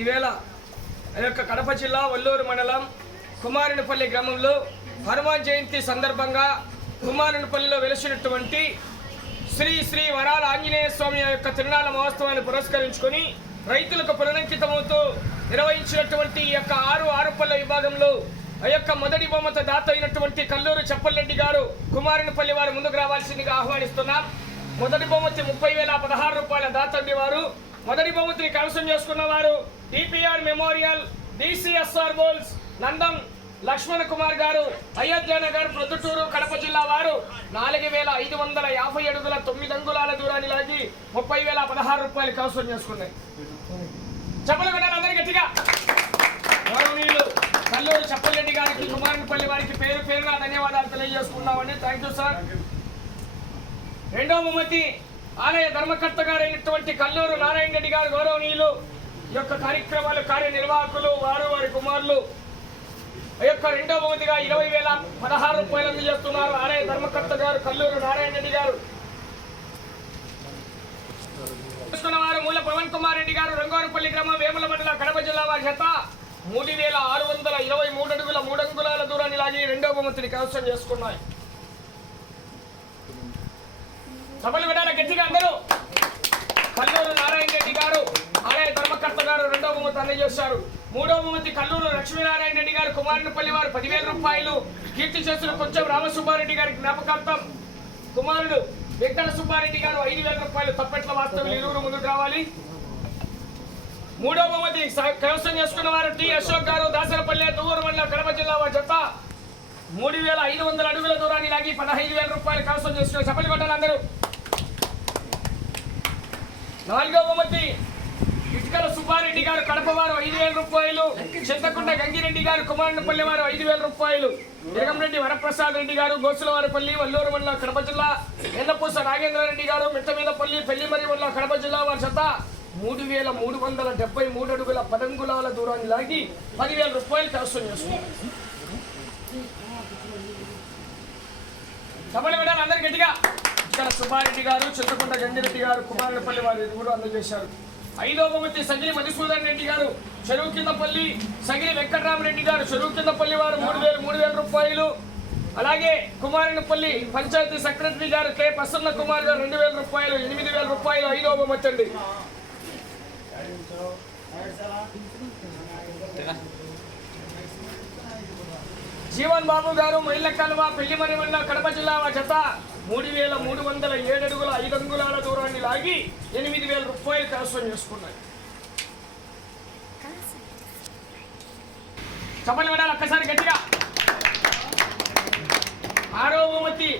ఈవేళ ఆ యొక్క కడప జిల్లా వల్లూరు మండలం కుమారునిపల్లి గ్రామంలో హనుమాన్ జయంతి సందర్భంగా కుమారునిపల్లిలో వెలిసినటువంటి శ్రీ శ్రీ వరాల ఆంజనేయ స్వామి యొక్క తిరునాళ మహోత్సవాన్ని పురస్కరించుకొని రైతులకు పునరంకితమవుతూ నిర్వహించినటువంటి ఈ యొక్క ఆరు ఆరుపల్ల విభాగంలో ఆ యొక్క మొదటి బహుమత దాత అయినటువంటి కల్లూరు చెప్పలరెడ్డి గారు కుమారునిపల్లి వారు ముందుకు రావాల్సిందిగా ఆహ్వానిస్తున్నాం. మొదటి బహుమతి ముప్పై వేల పదహారు రూపాయల దాతండి వారు మొదటి బహుమతిని కైవసం చేసుకున్న వారు టిపిఆర్ మెమోరియల్ డిసిఎస్ఆర్ బోల్స్ నందం లక్ష్మణ్ కుమార్ గారు అయోధ్య నగర్ ప్రొద్దుటూరు కడప జిల్లా వారు నాలుగు వేల ఐదు వందల యాభై అడుగుల తొమ్మిది అంగుళాల దూరాన్ని లాగి ముప్పై వేల పదహారు రూపాయలు కైవసం చేసుకున్నాయి. చెప్పలు కొట్టారు అందరి గట్టిగా. గౌరవనీయులు కల్లూరు చెప్పలరెడ్డి గారికి కుమారునిపల్లి వారికి పేరు పేరుగా ధన్యవాదాలు తెలియజేసుకున్నామని థ్యాంక్ యూ సార్. రెండో బహుమతి ఆలయ ధర్మకర్త గారైనటువంటి కల్లూరు నారాయణ రెడ్డి గారు గౌరవనీయులు ఈ యొక్క కార్యక్రమాలు కార్యనిర్వాహకులు వారు వారి కుమారులు ఈ యొక్క రెండో బహుమతిగా ఇరవై వేల పదహారు రూపాయలు అందజేస్తున్నారు ఆలయ ధర్మకర్త గారు కల్లూరు నారాయణ రెడ్డి గారు. వారు మూల పవన్ కుమార్ రెడ్డి గారు రంగారుపల్లి గ్రామం వేముల మండల కడప జిల్లా వారి చేత మూడు వేల ఆరు వందల ఇరవై మూడు అడుగుల మూడు అంగుళాల దూరాన్ని లాగి రెండో బహుమతిని కైవసం చేసుకున్నాయి. సభలు విడాల గట్టిగా అందరూ కల్లూరు నారాయణ రెడ్డి గారు ఆలయ ధర్మకర్త గారు రెండో బహుమతి అందజేశారు. మూడో బహుమతి కల్లూరు లక్ష్మీనారాయణ రెడ్డి గారు కుమారునిపల్లి వారు పదివేల రూపాయలు కీర్తి చేసిన కొంచెం రామసుబ్బారెడ్డి గారి జ్ఞాపకార్థం కుమారుడు వెంకట సుబ్బారెడ్డి గారు ఐదు వేల రూపాయలు తప్పెట్ల వాస్తవులు ఇరువురు ముందుకు రావాలి. మూడో బహుమతి కైవసం చేసుకున్న వారు టి అశోక్ గారు దాసరపల్లె దువ్వూరు మండలం కడప జిల్లా వారి జత. మూడు వేల ఐదు వందల అడుగుల దూరాన్ని లాగి పదహైదు వేల రూపాయలు కైవసం చేసుకున్న చెప్పలు కొట్టాలి అందరూ. నాలుగో బహుమతి ఇటుకల సుబ్బారెడ్డి గారు కడప వారు ఐదు వేల రూపాయలు చింతకుంట గంగిరెడ్డి గారు కుమారునిపల్లి వారు ఐదు వేల రూపాయలు జగంరెడ్డి వరప్రసాద్ రెడ్డి గారు గోసులవారిపల్లి వల్లూరు మండల కడప జిల్లా ఎన్నపూస నాగేంద్రారెడ్డి గారు మిట్టమీదపల్లి పెళ్ళిమరి మండల కడప జిల్లా వారి చేత మూడు వేల మూడు వందల డెబ్బై మూడు అడుగుల పదంగులాల దూరాన్ని లాగి పదివేల రూపాయలు కైవసం చేసుకున్నారు సభలు విడాలి అందరు గట్టిగా. ఇక్కడ సుబ్బారెడ్డి గారు చింతకుంట గంగిరెడ్డి గారు కుమారులపల్లి వారు ఇరువురు అందజేశారు. ఐదో బహుమతి సగిలి మధుసూదన్ రెడ్డి గారు చెరువు కిందపల్లి సగిలి వెంకటరామరెడ్డి గారు చెరువు కిందపల్లి వారు మూడు వేలు మూడు వేల రూపాయలు. అలాగే కుమారునిపల్లి పంచాయతీ సెక్రటరీ గారు కె. ప్రసన్న కుమార్ గారు రెండు వేల రూపాయలు ఎనిమిది వేల రూపాయలు ఐదో బహుమతి జీవన్ బాబు గారు మహిళ కలువ పెళ్ళి మరి కడప జిల్లా జత. మూడు వేల మూడు వందల ఏడు అడుగుల ఐదు అంగుళాల దూరాన్ని లాగి ఎనిమిది వేల రూపాయలు కైవసం చేసుకున్నాయి. చెప్పలు వినాలి ఒక్కసారి గట్టిగా. ఆరో బహుమతి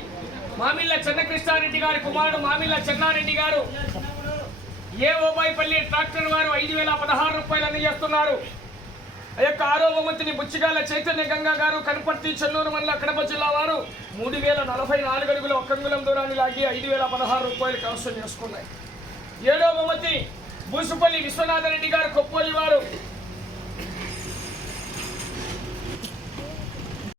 మామిళ్ళ చెన్నకృష్ణారెడ్డి గారి కుమారుడు మామిళ్ళ చెన్నారెడ్డి గారు. ఏ ఓబాయిపల్లి ట్రాక్టర్ వారు ఐదు వేల పదహారు రూపాయలు అందజేస్తున్నారు. ఆ యొక్క ఆరో బుచ్చిగాల చైతన్య గంగా గారు కనపర్తి చెన్నూరు మండల కడప జిల్లా వారు మూడు వేల నలభై నాలుగు అడుగుల ఒక్కంగులం దూరాన్ని లాగి ఐదు వేల పదహారు రూపాయలు కవసం చేసుకున్నాయి. ఏడో బహుమతి బూసుపల్లి విశ్వనాథరెడ్డి గారు కొప్పోలి వారు.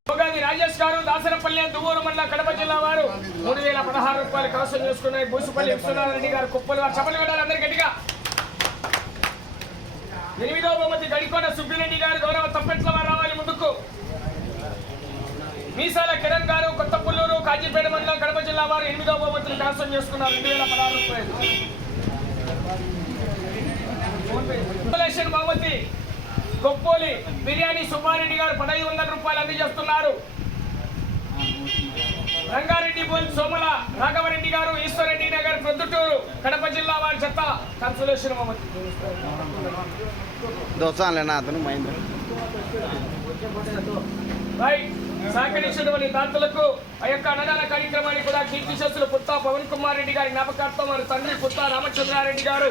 భోగాది రాజేష్ గారు దాసరపల్లి దువ్వూరు మండల కడప జిల్లా వారు మూడు వేల పదహారు రూపాయలు కవసం చేసుకున్నాయి. బూసుపల్లి విశ్వనాథరెడ్డి గారు కొప్పలు వారు. చెప్పలు పెట్టాలి అందరికీ గట్టిగా. ఎనిమిదో బహుమతి గడికోట సుబ్బిరెడ్డి గారు గౌరవ తప్పెట్ల వారు రావాలి ముందుకు. మీసాల కిరణ్ గారు కొత్త పుల్లూరు కాజీపేట మండలం కడప జిల్లా వారు ఎనిమిదవ బహుమతులు కైవసం చేసుకున్నారు రెండు వేల పదహారు రూపాయలు. బహుమతి గొప్పోలి బిర్యానీ సుబ్బారెడ్డి గారు పదహైదు వందల రూపాయలు అందజేస్తున్నారు. రంగారెడ్డి బోల్ సోమల రాఘవరెడ్డి గారు ఈశ్వరెడ్డి కడప జిల్లా వారి చెత్త కన్సలేషన్ దోసానులేనా అతను మహేంద్ర రైట్ సహకరించినటువంటి దాతలకు ఆ యొక్క అన్నదాన కార్యక్రమాన్ని కూడా కీర్తి చేస్తున్న పుత్తా పవన్ కుమార్ రెడ్డి గారి జ్ఞాపకార్థం వారి తండ్రి పుత్తా రామచంద్రారెడ్డి గారు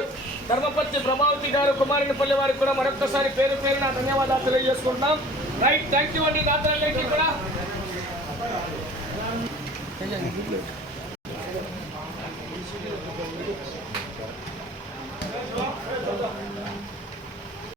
ధర్మపతి ప్రభావతి గారు కుమారునిపల్లి వారికి కూడా మరొకసారి పేరు పేరున ధన్యవాదాలు తెలియజేసుకుంటున్నాం. రైట్ థ్యాంక్ యూ అండి దాతలకి కూడా.